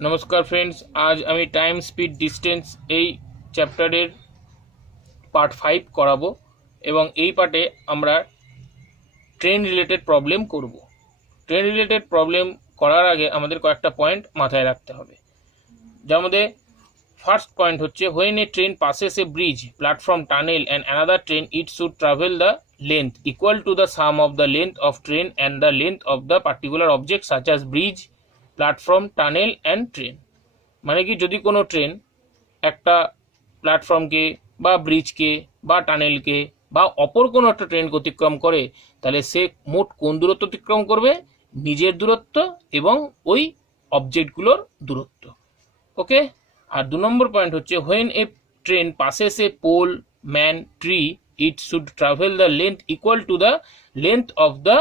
नमस्कार फ्रेंड्स, आज आमी टाइम स्पीड डिस्टेंस এই চ্যাপ্টারের পার্ট 5 করাবো এবং এই পার্টে আমরা ট্রেন রিলেটেড প্রবলেম করব। ট্রেন রিলেটেড প্রবলেম করার আগে আমাদের কয়েকটা পয়েন্ট মাথায় রাখতে হবে। যার মধ্যে ফার্স্ট পয়েন্ট হচ্ছে when a train passes a bridge, platform, tunnel and another train, it should travel the length equal to the sum of the length of train and the length of the particular object such as bridge, platform, tunnel and train. মানে কি, যদি কোনো train একটা প্ল্যাটফর্মকে বা ব্রিজকে বা টানেলকে বা অপর কোনো একটা ট্রেনকে অতিক্রম করে, তাহলে সে মোট কোন দূরত্ব অতিক্রম করবে? নিজের দূরত্ব এবং ওই অবজেক্টগুলোর দূরত্ব। ওকে। আর 2 নম্বর পয়েন্ট হচ্ছে when a train passes a pole, man, tree, it should travel the length equal to the length of the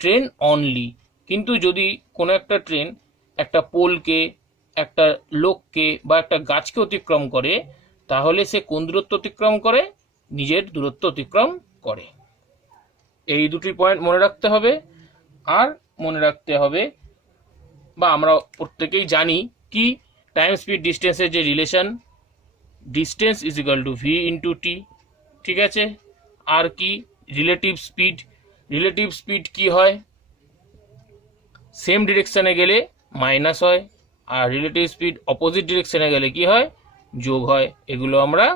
train only। কিন্তু যদি কোনো একটা ট্রেন একটা পোলকে, একটা লোককে বা একটা গাছকে অতিক্রম করে, তাহলে সে কোন দূরত্ব অতিক্রম করে? নিজের দূরত্ব অতিক্রম করে। এই দুটি পয়েন্ট মনে রাখতে হবে। আর মনে রাখতে হবে, বা আমরা প্রত্যেকেই জানি কি, টাইম স্পিড ডিস্টেন্সের যে relation, distance is equal to v into t. ঠিক আছে। আর কি, রিলেটিভ স্পিড। রিলেটিভ স্পিড কি হয়? সেম ডিরেকশনে গেলে মাইনাস হয়, আর রিলেটিভ স্পিড অপোজিট ডিরেকশনে গেলে কি হয়? যোগ হয়। এগুলো আমরা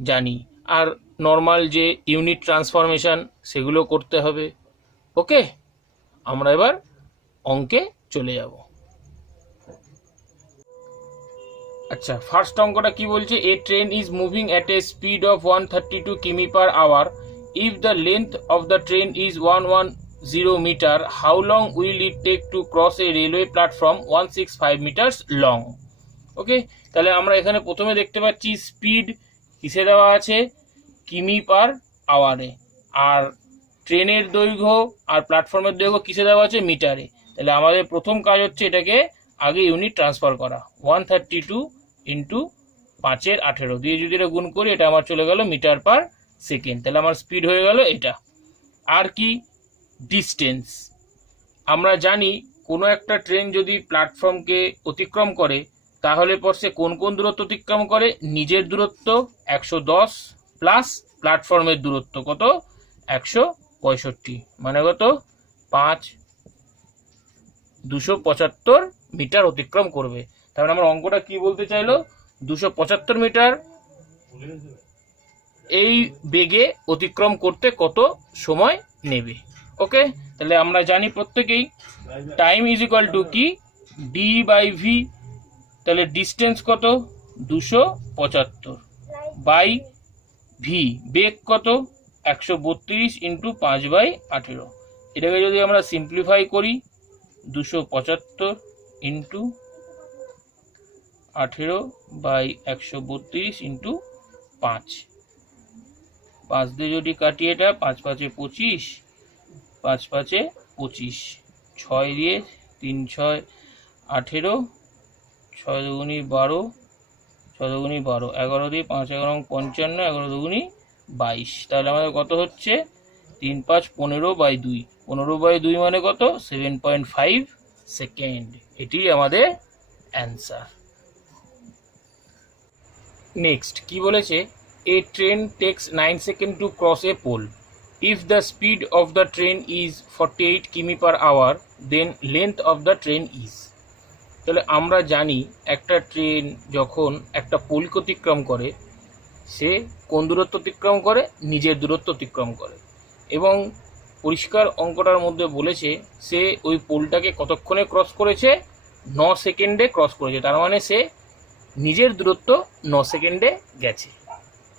জানি। আর নর্মাল যে ইউনিট ট্রান্সফরমেশন, সেগুলো করতে হবে। ওকে, আমরা এবার অঙ্কে চলে যাব। আচ্ছা, ফার্স্ট অঙ্কটা কি বলছে? A train is moving at a speed of 132 কিমি per hour. If the length of the train is 110 meter, how long will it take to cross a railway platform 165 meters long? ওকে, তাহলে আমরা এখানে প্রথমে দেখতে পাচ্ছি স্পিড কিসে দেওয়া আছে? কিমি পার আওয়ারে। আর ট্রেনের দৈর্ঘ্য আর প্ল্যাটফর্মের দৈর্ঘ্য কিসে দেওয়া আছে? মিটারে। তাহলে আমাদের প্রথম কাজ হচ্ছে এটাকে আগে ইউনিট ট্রান্সফার করা। 132 ইন্টু 5 × 18 দিয়ে যদি এটা গুণ করি, এটা আমার চলে গেল মিটার পার সেকেন্ড। তাহলে আমার স্পিড হয়ে গেল এটা। আর কি? ডিস্টেন্স। আমরা জানি কোনো একটা ট্রেন যদি প্ল্যাটফর্মকে অতিক্রম করে, তাহলে পর সে কোন কোন দূরত্ব অতিক্রম করে? নিজের দূরত্ব 110 প্লাস প্ল্যাটফর্মের দূরত্ব কত? 165, মানে কত? 275 মিটার অতিক্রম করবে। তার মানে আমার অঙ্কটা কি বলতে চাইলো? 275 মিটার এই বেগে অতিক্রম করতে কত সময় নেবে। ওকে, তাহলে আমরা জানি প্রত্যেকেই টাইম ইজ ইকুয়াল টু কি? D by V. তাহলে ডিস্টেন্স কত? 275 বাই ভি। বেগ কত? 132 ইন্টু 5/18। এটাকে যদি আমরা সিম্পলিফাই করি, 275 ইন্টু 18/132 ইন্টু 5। 5 দিয়ে যদি কাটি, এটা 5 × 5 = 25, 5 × 5 = 25, 6 দিয়ে 3 × 6 = 18, 6 × 2 = 12, 6 × 2 = 12, 11 দিয়ে 5 × 11 = 55, 11 × 2 = 22। তাহলে আমাদের কত হচ্ছে? 3 × 5 = 15/2। 15/2 মানে কত? 7.5 সেকেন্ড। এটি আমাদের অ্যান্সার। নেক্সট কি বলেছে? A train takes 9 seconds to cross a pole. If the speed of the train is 48 কিমি per hour, then length of the train is। তাহলে আমরা জানি একটা ট্রেন যখন একটা পোলকে অতিক্রম করে, সে কোন দূরত্ব অতিক্রম করে? নিজের দূরত্ব অতিক্রম করে। এবং পরিষ্কার অঙ্কটার মধ্যে বলেছে সে ওই পোলটাকে কতক্ষণে ক্রস করেছে? 9 সেকেন্ডে ক্রস করেছে। তার মানে সে নিজের দূরত্ব 9 সেকেন্ডে গেছে।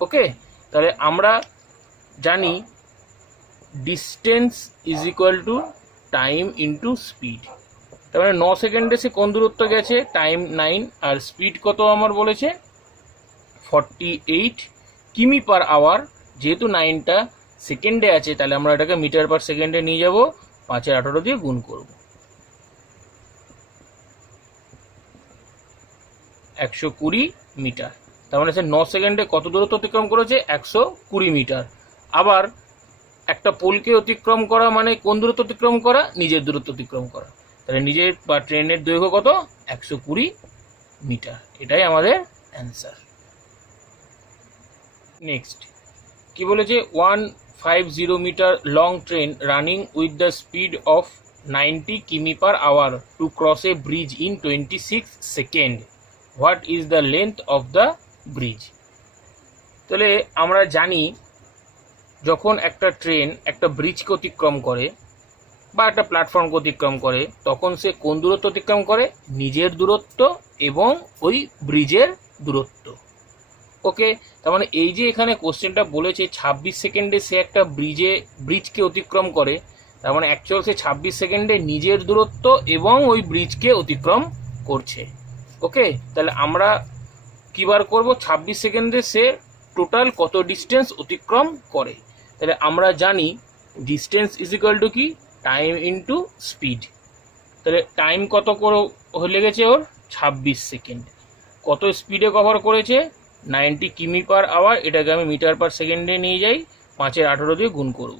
ওকে, তাহলে আমরা জানি distance is equal to time into speed. তার মানে 9 সেকেন্ডে সে কোন দূরত্ব গেছে? টাইম 9, আর স্পিড কত আমার বলেছে? 48 কিমি পার আওয়ার। যেহেতু 9টা সেকেন্ডে আছে, তাহলে আমরা এটাকে মিটার পার সেকেন্ডে নিয়ে যাব, 5 × 18 দিয়ে গুণ করব। 120 মিটার। তার মানে সে 9 সেকেন্ডে কত দূরত্ব অতিক্রম করেছে? 120 মিটার। আবার একটা পোলকে অতিক্রম করা মানে কোন দূরত্ব অতিক্রম করা? নিজের দূরত্ব অতিক্রম করা। তাহলে নিজের বা ট্রেনের দৈর্ঘ্য কত? 120 মিটার। এটাই আমাদের অ্যান্সার। নেক্সট কি বলেছে, 150 metre long train running with the speed of 90 কিমি/আওয়ার to cross a bridge in 26 second, what is the length of the bridge. তাহলে আমরা জানি যখন একটা ট্রেন একটা ব্রিজকে অতিক্রম করে বা একটা প্ল্যাটফর্মকে অতিক্রম করে, তখন সে কোন দূরত্ব অতিক্রম করে, নিজের দূরত্ব এবং ওই ব্রিজের দূরত্ব। ওকে, তার মানে এই যে এখানে কোশ্চেনটা বলেছে 26 সেকেন্ডে সে একটা ব্রিজকে অতিক্রম করে, তার মানে অ্যাকচুয়াল সে 26 সেকেন্ডে নিজের দূরত্ব এবং ওই ব্রিজকে অতিক্রম করছে। ওকে, তাহলে আমরা কি বার করবো, 26 সেকেন্ডে সে টোটাল কত ডিস্টেন্স অতিক্রম করে। তাহলে আমরা জানি ডিস্টেন্স ইজ ইকুয়াল টু কি, টাইম ইন্টু স্পিড। তাহলে টাইম কত করে লেগেছে ওর, 26 সেকেন্ড। কত স্পিডে কভার করেছে, 90 কিমি/আওয়ার। এটাকে আমি মিটার পার সেকেন্ডে নিয়ে যাই, 5-এর 18 দিয়ে গুণ করব,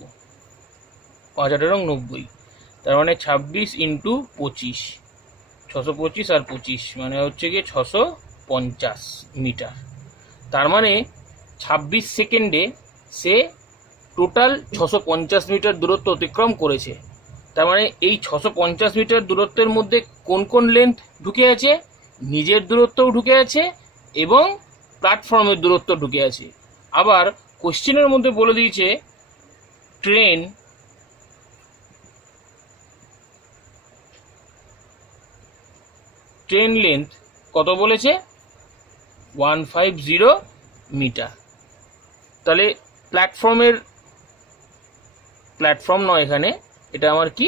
5-18 90। তার মানে 26 ইন্টু 25, 625 আর 25 মানে হচ্ছে গিয়ে 650 মিটার। তার মানে 26 সেকেন্ডে সে টোটাল 650 মিটার দূরত্ব অতিক্রম করেছে। তার মানে এই 650 মিটার দূরত্বের মধ্যে কোন কোন লেন্থ ঢুকে আছে, নিজের দূরত্বও ঢুকে আছে এবং প্ল্যাটফর্মের দূরত্ব ঢুকে আছে। আবার কোশ্চেনের মধ্যে বলে দিয়েছে ট্রেন লেন্থ কত বলেছে, 150 মিটার। তাহলে প্ল্যাটফর্ম নয় এখানে, এটা আমার কি,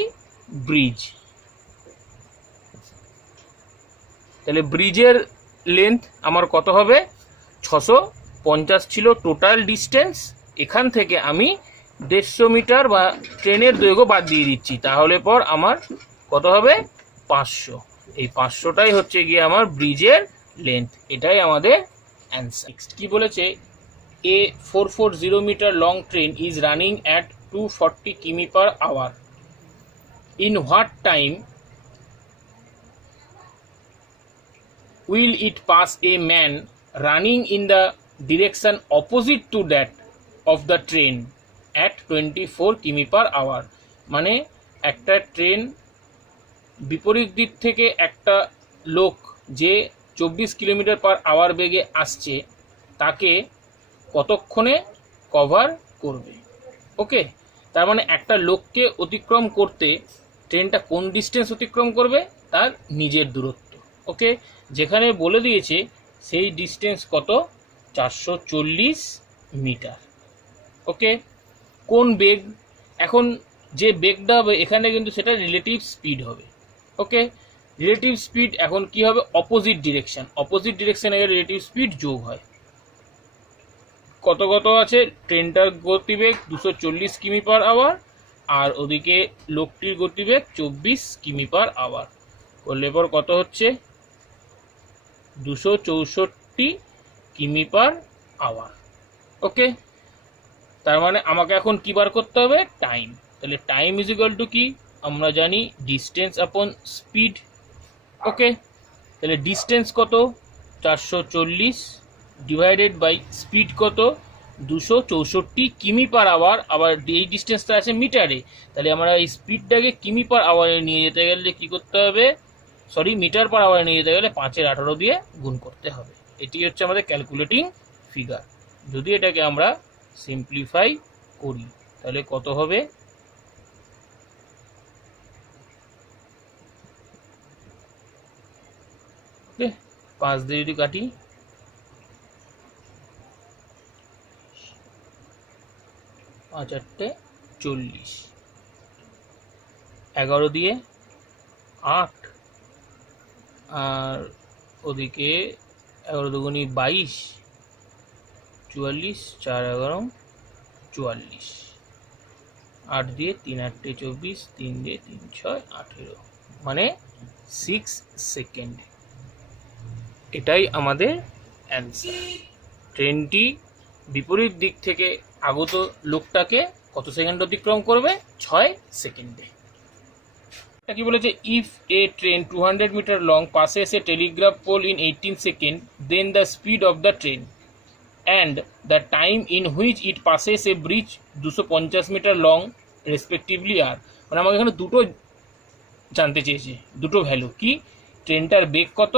ব্রিজ। তাহলে ব্রিজের লেন্থ আমার কত হবে, 650 ছিল টোটাল ডিস্টেন্স। এখান থেকে আমি 150 মিটার বা ট্রেনের দৈর্ঘ্য বাদ দিয়ে দিচ্ছি, তাহলে পর আমার কত হবে, 500। এই 500টাই হচ্ছে গিয়ে আমার ব্রিজের লেন্থ। এটাই আমাদের অ্যান্সার। নেক্সট কি বলেছে, a 440 metre long train is running at 240 কিমি/আওয়ার। In what time will it pass a man running in the direction opposite to that of the train at 24 কিমি/আওয়ার। মানে একটা ট্রেন বিপরীত দিক থেকে একটা লোক যে 24 কিমি/আওয়ার বেগে আসছে তাকে কতক্ষণে কভার করবে। ওকে, তার মানে একটা লোককে অতিক্রম করতে ট্রেনটা কোন ডিস্টেন্স অতিক্রম করবে, তার নিজের দূরত্ব। ওকে, যেখানে বলে দিয়েছে সেই ডিস্টেন্স কত, 440 মিটার। ওকে, কোন বেগ, এখন যে বেগটা হবে এখানে কিন্তু সেটা রিলেটিভ স্পিড হবে। ওকে, রিলেটিভ স্পিড এখন কি হবে, অপোজিট ডিরেকশনে রিলেটিভ স্পিড যোগ হয়। কত আছে, ট্রেনটার গতিবেগ 240 কিমি/আওয়ার আর ওদিকে লোকটির গতিবেগ 24 কিমি/আওয়ার। করলে পর কত হচ্ছে, 264 কিমি/আওয়ার। ওকে, তার মানে আমাকে এখন কি বার করতে হবে, টাইম। তাহলে টাইম ইজ ইকুয়াল টু কি, আমরা জানি ডিস্টেন্স আপন স্পিড। ওকে, তাহলে ডিস্টেন্স কত, 440 ডিভাইডেড বাই স্পিড কত, 264 কিমি/আওয়ার। আবার এই ডিস্টেন্সটা আছে মিটারে, তাহলে আমরা এই স্পিডটাকে কিমি/আওয়ারে নিয়ে যেতে গেলে কি করতে হবে, মিটার/আওয়ারে নিয়ে যেতে গেলে 5-এর 18 দিয়ে গুণ করতে হবে। এটি হচ্ছে আমাদের ক্যালকুলেটিং ফিগার। যদি এটাকে আমরা সিম্পলিফাই করি তাহলে কত হবে, 5 দিয়ে যদি কাটি, 5-8 40, 11 দিয়ে 8 আর ওদিকে 11 দুগুণী 22, 44, 4-11 44, 8 দিয়ে 3-8 24, 3 দিয়ে 3-6 18, মানে 6 সেকেন্ড। এটাই আমাদের অ্যান্সার। ট্রেনটি বিপরীত দিক থেকে আগত লোকটাকে কত সেকেন্ড অতিক্রম করবে, 6 সেকেন্ডে। কি বলেছে, if a train 200 metre long passes a telegraph pole in 18 seconds, then the speed of the train and the time in which it passes a bridge 250 metre long respectively আর। মানে আমাকে এখানে দুটো জানতে চেয়েছে, দুটো ভ্যালু কি, ট্রেনটার বেগ কত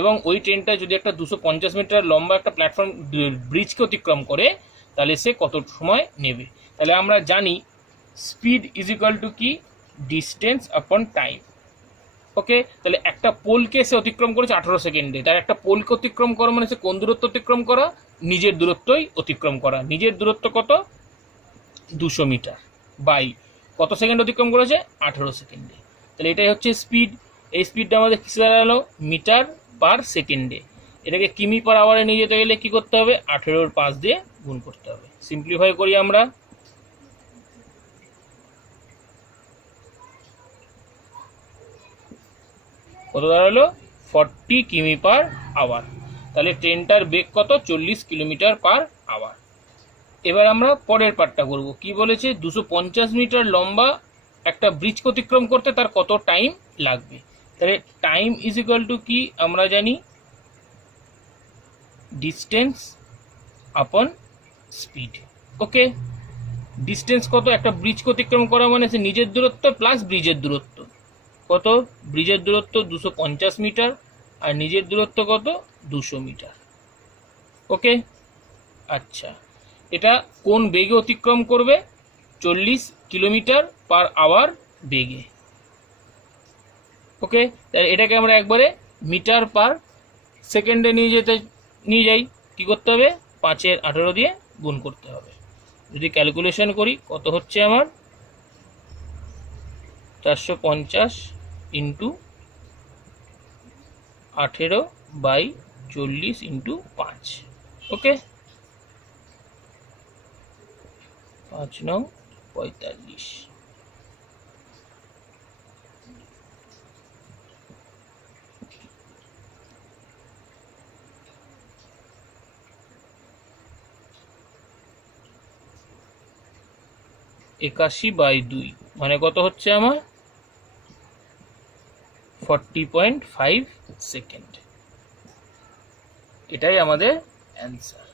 এবং ওই ট্রেনটা যদি একটা 250 মিটার লম্বা একটা প্ল্যাটফর্ম ব্রিজকে অতিক্রম করে তাহলে সে কত সময় নেবে। তাহলে আমরা জানি স্পিড ইজ ইকুয়াল টু কি, ডিস্টেন্স আপন টাইম। ওকে, তাহলে একটা পোলকে সে অতিক্রম করেছে 18 সেকেন্ডে। তার একটা পোলকে অতিক্রম করা মানে সে কোন দূরত্ব অতিক্রম করা, নিজের দূরত্বই অতিক্রম করা। নিজের দূরত্ব কত, 200 মিটার বাই কত সেকেন্ড অতিক্রম করেছে, 18 সেকেন্ডে। তাহলে এটাই হচ্ছে স্পিড। এই স্পিডটা আমাদের কিসে দাঁড়ালো, মিটার পার সেকেন্ডে। এটাকে কিমি পার আওয়ারে নিয়ে যেতে গেলে কি করতে হবে, 18 5 দিয়ে গুণ করতে হবে। সিম্পলিফাই করি আমরা, কত দাঁড়ালো, 40 কিমি পার আওয়ার। তাহলে ট্রেনটার বেগ কত, 40 কিলোমিটার পার আওয়ার। এবার আমরা পরের পার্টটা করব। কি বলেছে, 250 মিটার লম্বা একটা ব্রিজ অতিক্রম করতে তার কত টাইম লাগবে। তাহলে টাইম ইজ ইকুয়াল টু কি, আমরা জানি ডিস্টেন্স আপন স্পিড। ওকে, ডিস্টেন্স কত, একটা ব্রিজ অতিক্রম করা মানে সে নিজের দূরত্ব প্লাস ব্রিজের দূরত্ব। কত, ব্রিজের দূরত্ব 250 মিটার আর নিজের দূরত্ব কত, 200 মিটার। ওকে, আচ্ছা, এটা কোন বেগে অতিক্রম করবে, 40 কিলোমিটার পার আওয়ার বেগে। ওকে, তাহলে এটাকে আমরা একবারে মিটার পার সেকেন্ডে নিয়ে যাই। কি করতে হবে, 5 এর 18 দিয়ে গুণ করতে হবে। যদি ক্যালকুলেশন করি কত হচ্ছে আমার, 450 ইন্টু 18 বাই 40 ইন্টু 5। ওকে, 5 9 45। একাশি বাই 2 মানে কত হচ্ছে আমার, 40.5 সেকেন্ড। এটাই আমাদের অ্যান্সার।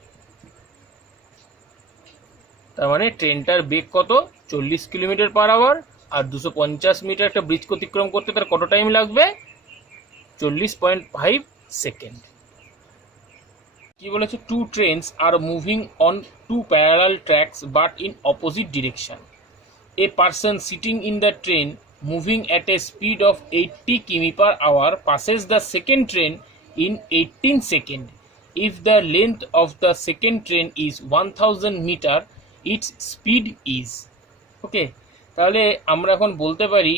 তার মানে ট্রেনটার বেগ কত, 40 কিলোমিটার পার আওয়ার, আর 250 মিটার একটা ব্রিজ অতিক্রম করতে তার কত টাইম লাগবে, 40.5 সেকেন্ড। কি বলেছে, two trains are moving on two parallel tracks but in opposite direction. A person sitting in the train moving at a speed of 80 km per hour passes the second train in 18 seconds. If the length of the second train is 1000 meter, its speed is. Okay, তাহলে আমরা এখন বলতে পারি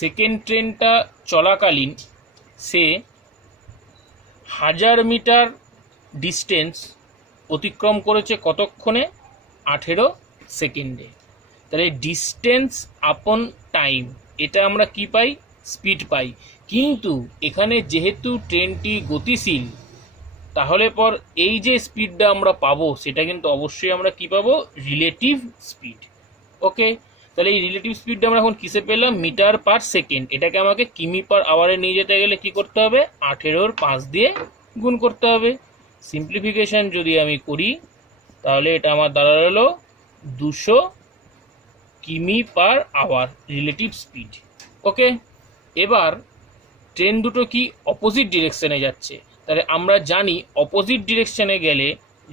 second ট্রেনটা চলাকালীন সে 1000 metre distance অতিক্রম করেছে কতক্ষণে, 18 সেকেন্ডে। তাহলে ডিস্টেন্স আপন টাইম, এটা আমরা কি পাই, স্পিড পাই। কিন্তু এখানে যেহেতু ট্রেনটি গতিশীল, তাহলে পর এই যে স্পিডটা আমরা পাবো সেটা কিন্তু অবশ্যই আমরা কি পাবো, রিলেটিভ স্পিড। ওকে, তাহলে এই রিলেটিভ স্পিডটা আমরা এখন কিসে পেলাম, মিটার পার সেকেন্ড। এটাকে আমাকে কিমি পার আওয়ারে নিয়ে যেতে গেলে কি করতে হবে, 18 5 দিয়ে গুণ করতে হবে। সিম্পলিফিকেশন যদি আমি করি তাহলে এটা আমার দাঁড়ালো 200 কিমি পার আওয়ার রিলেটিভ স্পিড। ওকে, এবার ট্রেন দুটো কি অপোজিট ডিরেকশনে যাচ্ছে। তাহলে আমরা জানি অপোজিট ডিরেকশনে গেলে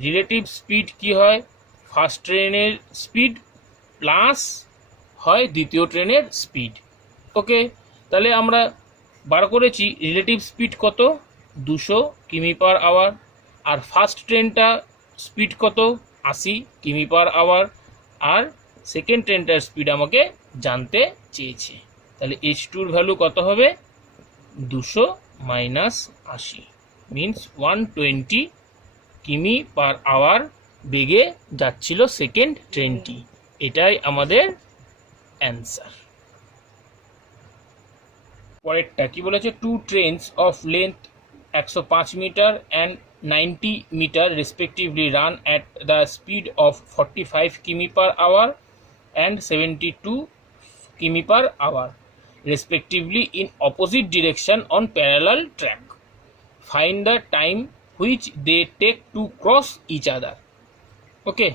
রিলেটিভ স্পিড কি হয়, ফার্স্ট ট্রেনের স্পিড প্লাস হয় দ্বিতীয় ট্রেনের স্পিড। ওকে, তাহলে আমরা বার করেছি রিলেটিভ স্পিড কত, 200 কিমি পার আওয়ার, আর ফার্স্ট ট্রেনটা স্পিড কত, 80 কিমি পার আওয়ার, আর সেকেন্ড ট্রেনটার স্পিড আমাকে জানতে চেয়েছে। তাহলে H2 ভ্যালু কত হবে, 200 মাইনাস 80 মিনস 120 কিমি পার আওয়ার বেগে যাচ্ছিল সেকেন্ড ট্রেনটি। এটাই আমাদের অ্যান্সার। পরেরটা কি বলেছে, two trains of length 105 metre and 90 metre respectively run at the speed of 45 কিমি পার আওয়ার and 72 কিমি per hour. respectively in opposite direction on parallel track. Find the time which they take to cross each other. ওকে,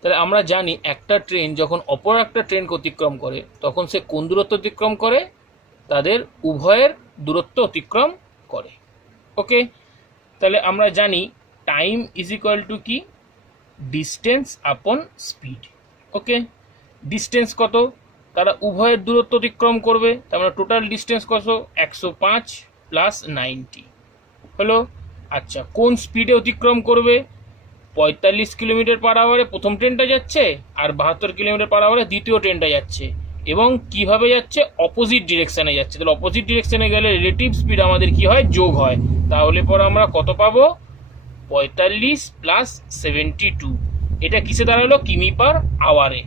তাহলে আমরা জানি একটা train যখন অপর একটা ট্রেনকে অতিক্রম করে তখন সে কোন দূরত্ব অতিক্রম করে, তাদের উভয়ের দূরত্ব অতিক্রম করে। ওকে, তাহলে আমরা জানি টাইম ইজ ইকুয়াল টু কি, ডিস্টেন্স আপন স্পিড। ওকে, ডিস্টেন্স কত, তারা উভয়ের দূরত্ব অতিক্রম করবে, তার মানে টোটাল ডিস্টেন্স কত, 105 প্লাস 90 হলো। আচ্ছা, কোন স্পিডে অতিক্রম করবে, 45 কিলোমিটার পার আওয়ারে প্রথম ট্রেনটা যাচ্ছে আর 72 কিলোমিটার পার আওয়ারে দ্বিতীয় ট্রেনটা যাচ্ছে, এবং কিভাবে যাচ্ছে, অপোজিট ডিরেকশনে যাচ্ছে। তাহলে অপোজিট ডিরেকশনে গেলে রিলেটিভ স্পিড আমাদের কি হয়, যোগ হয়। তাহলে পর আমরা কত পাবো, 45 প্লাস 72, এটা কিসে দাঁড়ালো, কিমি পার আওয়ারে।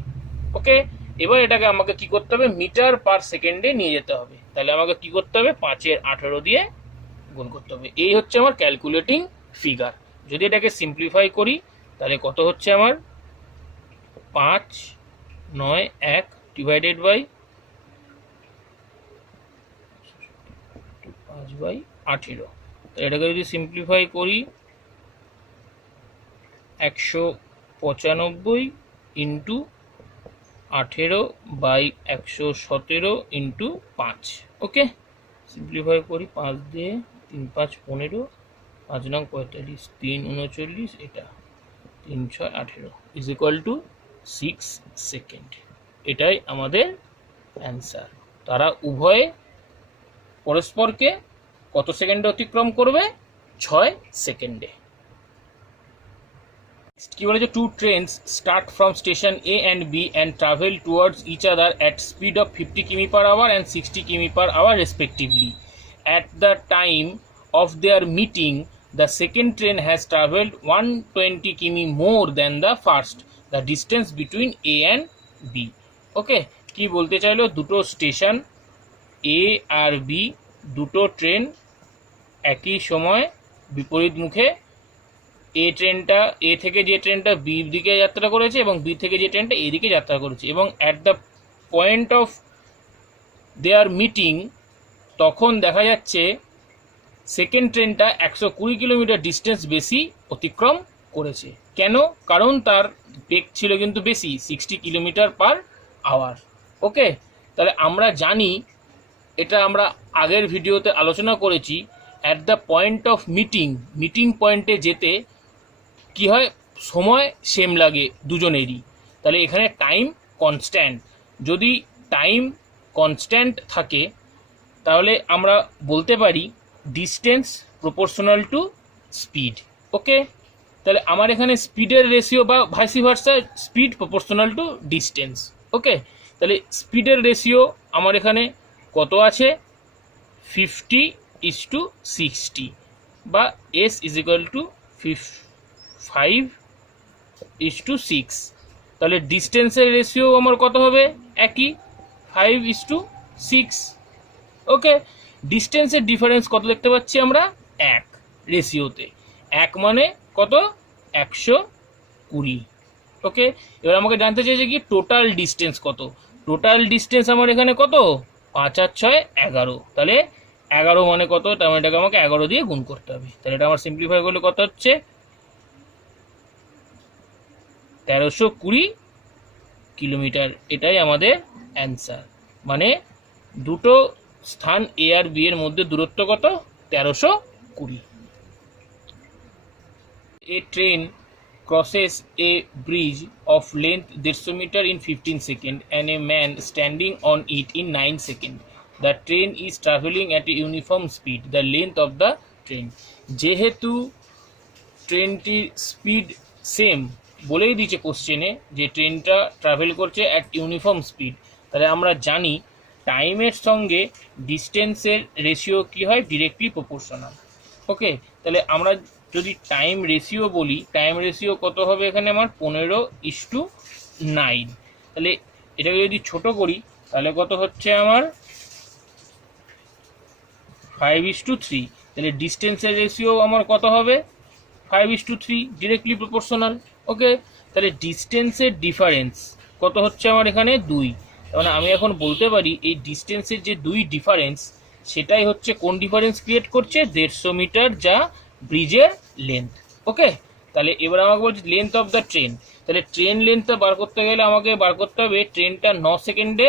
ওকে, এবার এটাকে আমাকে কি করতে হবে, মিটার পার সেকেন্ডে নিয়ে যেতে হবে। তাহলে আমাকে কি করতে হবে, 5 × 18 দিয়ে গুণ করতে হবে। এই হচ্ছে আমার ক্যালকুলেটিং ফিগার। যদি এটাকে সিম্পলিফাই করি তাহলে কত হচ্ছে আমার, 5, 9, 1 ডিভাইডেড বাই 5/18। তো এটাকে যদি সিম্পলিফাই করি, 195 ইন্টু 18/117 ইন্টু 5। ওকে, সিম্পলিফাই করি, 5 দিয়ে 3 × 5 = 15, 5 × 9 = 45, 3 × 39, এটা 3 × 6 = 18 ইজ ইকুয়াল টু 6 সেকেন্ড। এটাই আমাদের অ্যান্সার। তারা উভয়ে পরস্পরকে কত সেকেন্ডে অতিক্রম করবে, 6 সেকেন্ডে। কি বলেছে, two trains start from station A and B and travel towards each other at speed of 50 কিমি/আওয়ার অ্যান্ড 60 কিমি/আওয়ার respectively. At the time of their meeting, the second train has travelled 120 km more than the first. The distance between A and B. Okay, কি বলতে চাইলো, দুটো station এ আর B, দুটো train একই সময় বিপরীত মুখে, এ ট্রেনটা, এ থেকে যে ট্রেনটা বির দিকে যাত্রা করেছে এবং বি থেকে যে ট্রেনটা এ দিকে যাত্রা করেছে, এবং at the point of their meeting, তখন দেখা যাচ্ছে সেকেন্ড ট্রেনটা 120 কিলোমিটার ডিস্টেন্স বেশি অতিক্রম করেছে। কেন, কারণ তার বেগ ছিল কিন্তু বেশি, 60 কিমি/আওয়ার। ওকে, তাহলে আমরা জানি, এটা আমরা আগের ভিডিওতে আলোচনা করেছি, at the point of meeting, meeting পয়েন্টে যেতে কি হয়, সময় সেম লাগে দুজনেরই। তাহলে এখানে টাইম কনস্ট্যান্ট, যদি টাইম কনস্ট্যান্ট থাকে তাহলে আমরা বলতে পারি distance proportional to speed. Okay, তাহলে আমার এখানে স্পিডের রেশিও বা vice versa, speed proportional to distance. Okay, তাহলে স্পিডের রেশিও আমার এখানে কত আছে, 50:60, বা S ইজ ইকুয়াল টু 5:6। তাহলে ডিস্টেন্সের রেশিও আমার কত হবে, একই, 5:6। ওকে, ডিস্টেন্সের ডিফারেন্স কত দেখতে পাচ্ছি আমরা, 1 রেশিওতে, 1 মানে কত, 120। ওকে, এবার আমাকে জানতে চাইছে কি টোটাল ডিস্টেন্স কত, টোটাল ডিস্টেন্স আমার এখানে কত, 5 আর 6 11। তাহলে 11 মানে কত, তার মানে এটাকে আমাকে 11 দিয়ে গুণ করতে হবে। তাহলে এটা আমার সিম্পলিফাই করলে কত হচ্ছে, 1320 কিলোমিটার। এটাই আমাদের অ্যান্সার। মানে দুটো স্থান এ আর বি এর মধ্যে দূরত্ব কত, 1320। A train crosses a bridge of length 150 meter in 15 seconds and a man standing on it in 9 seconds. The train is traveling at a uniform speed. The length of the train. যেহেতু ট্রেনটির speed same বলেই দিয়েছে কোশ্চেনে যে ট্রেনটা travel করছে at uniform speed, তাহলে আমরা জানি টাইমের সঙ্গে ডিস্টেন্সের রেশিও কি হয়, ডিরেক্টলি প্রপোর্শনাল। ওকে, তাহলে আমরা যদি টাইম রেশিও বলি, টাইম রেশিও কত হবে এখানে আমার, 15:9। তাহলে এটাকে যদি ছোট করি তাহলে কত হচ্ছে আমার, 5:3। তাহলে ডিস্টেন্সের রেশিও আমার কত হবে, 5:3, ডিরেক্টলি প্রপোর্শনাল। ওকে, তাহলে ডিস্টেন্সের ডিফারেন্স কত হচ্ছে আমার এখানে, 2। মানে আমি এখন বলতে পারি এই ডিস্টেন্সের যে দুই ডিফারেন্স, সেটাই হচ্ছে কোন ডিফারেন্স ক্রিয়েট করছে, 150 মিটার, যা ব্রিজের লেন্থ। ওকে, তাহলে এবার আমাকে বলছে লেন্থ অফ দ্য ট্রেন। তাহলে ট্রেন লেন্থটা বার করতে গেলে আমাকে বার করতে হবে ট্রেনটা 9 সেকেন্ডে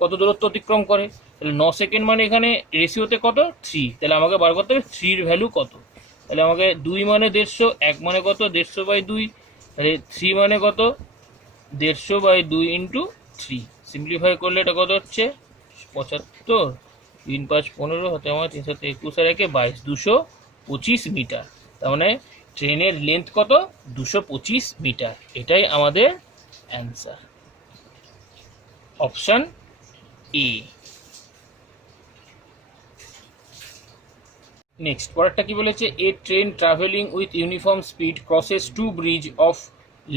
কত দূরত্ব অতিক্রম করে। তাহলে 9 সেকেন্ড মানে এখানে রেশিওতে কত, 3। তাহলে আমাকে বার করতে হবে 3 এর ভ্যালু কত। তাহলে আমাকে 2 মানে 150, 1 মানে কত, 150/2। তাহলে 3 মানে কত, 150/2 ইন্টু 3। সিম্পলিফাই করলে এটা কত হচ্ছে, 75, 3 5 15 হতে আমার 321 আর 1 22, 225 মিটার। তার মানে ট্রেনের লেন্থ কত, 225 মিটার। এটাই আমাদের অ্যান্সার, অপশন এ। নেক্সট পরেরটা কি বলেছে, a train travelling with uniform speed crosses two bridge of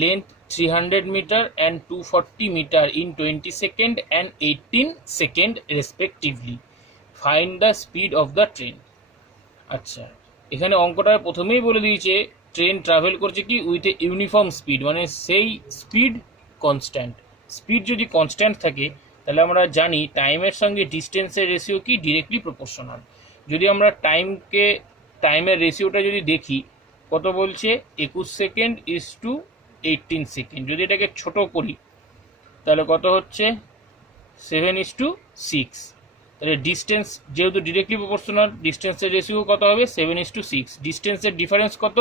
length 300 metre and 240 metre in 20 second and 18 second respectively, find the speed of the train. আচ্ছা, এখানে অঙ্কটা প্রথমেই বলে দিয়েছে ট্রেন ট্রাভেল করছে কি উইথ এ ইউনিফর্ম স্পিড, মানে সেই স্পিড কনস্ট্যান্ট। স্পিড যদি কনস্ট্যান্ট থাকে তাহলে আমরা জানি টাইমের সঙ্গে ডিস্টেন্সের রেশিও কি ডিরেক্টলি প্রপোর্শনাল। যদি আমরা টাইমের রেশিওটা যদি দেখি, কত বলছে, 21 সেকেন্ড ইজ টু 18 সেকেন্ড। যদি এটাকে ছোট করি তাহলে কত হচ্ছে, 7:6। তাহলে ডিস্টেন্স যেহেতু ডিরেক্টলি প্রপোর্শনাল, ডিস্টেন্সের রেশিও কত হবে, 7:6। ডিস্টেন্সের ডিফারেন্স কত,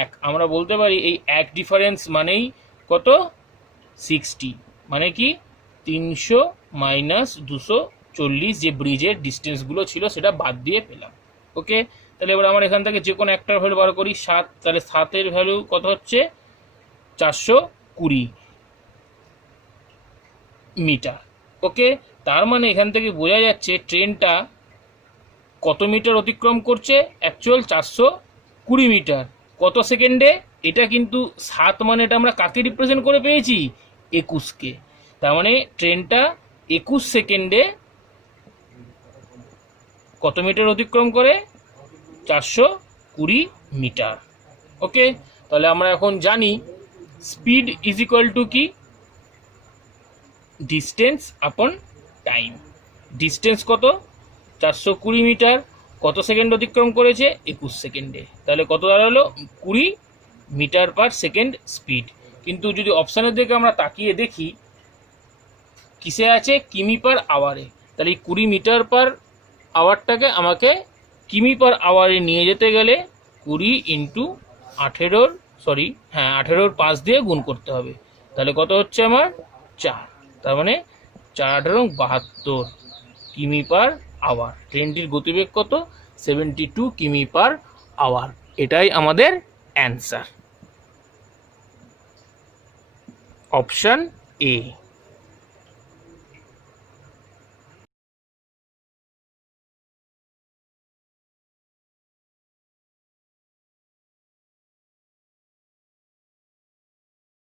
1। আমরা বলতে পারি এই 1 ডিফারেন্স মানেই কত, 60। মানে কি 300 মাইনাস 240, যে ব্রিজের ডিস্টেন্সগুলো ছিল সেটা বাদ দিয়ে পেলাম। ওকে, তাহলে এবার আমার এখান থেকে যে কোনো একটার ভ্যালু বার করি, 7। তাহলে 7-এর ভ্যালু কত হচ্ছে, 420 মিটার। ওকে, তার মানে এখান থেকে বোঝা যাচ্ছে ট্রেনটা কত মিটার অতিক্রম করছে, অ্যাকচুয়াল 420 মিটার। কত সেকেন্ডে, এটা কিন্তু 7 মানে এটা আমরা কাকে রিপ্রেজেন্ট করে পেয়েছি, 21কে। তার মানে ট্রেনটা 21 সেকেন্ডে কত মিটার অতিক্রম করে, 420 মিটার। ওকে, তাহলে আমরা এখন জানি স্পিড ইজ ইকুয়াল টু কি, ডিস্টেন্স আপন টাইম। ডিস্টেন্স কত, 420 মিটার, কত সেকেন্ড অতিক্রম করেছে, 21 সেকেন্ডে। তাহলে কত দাঁড়ালো, 20 মিটার পার সেকেন্ড স্পিড। কিন্তু যদি অপশানের দিকে আমরা তাকিয়ে দেখি, কিসে আছে, কিমি পার আওয়ারে। তাহলে এই 20 মিটার পার আওয়ারটাকে আমাকে কিমি পার আওয়ারে নিয়ে যেতে গেলে 20 ইন্টু 18 5 দিয়ে গুণ করতে হবে। তাহলে কত হচ্ছে আমার, 4। তার মানে 4×8=72 কিমি পার আওয়ার। ট্রেনটির গতিবেগ কত, 72 কিমি পার আওয়ার। এটাই আমাদের অ্যান্সার, অপশন এ।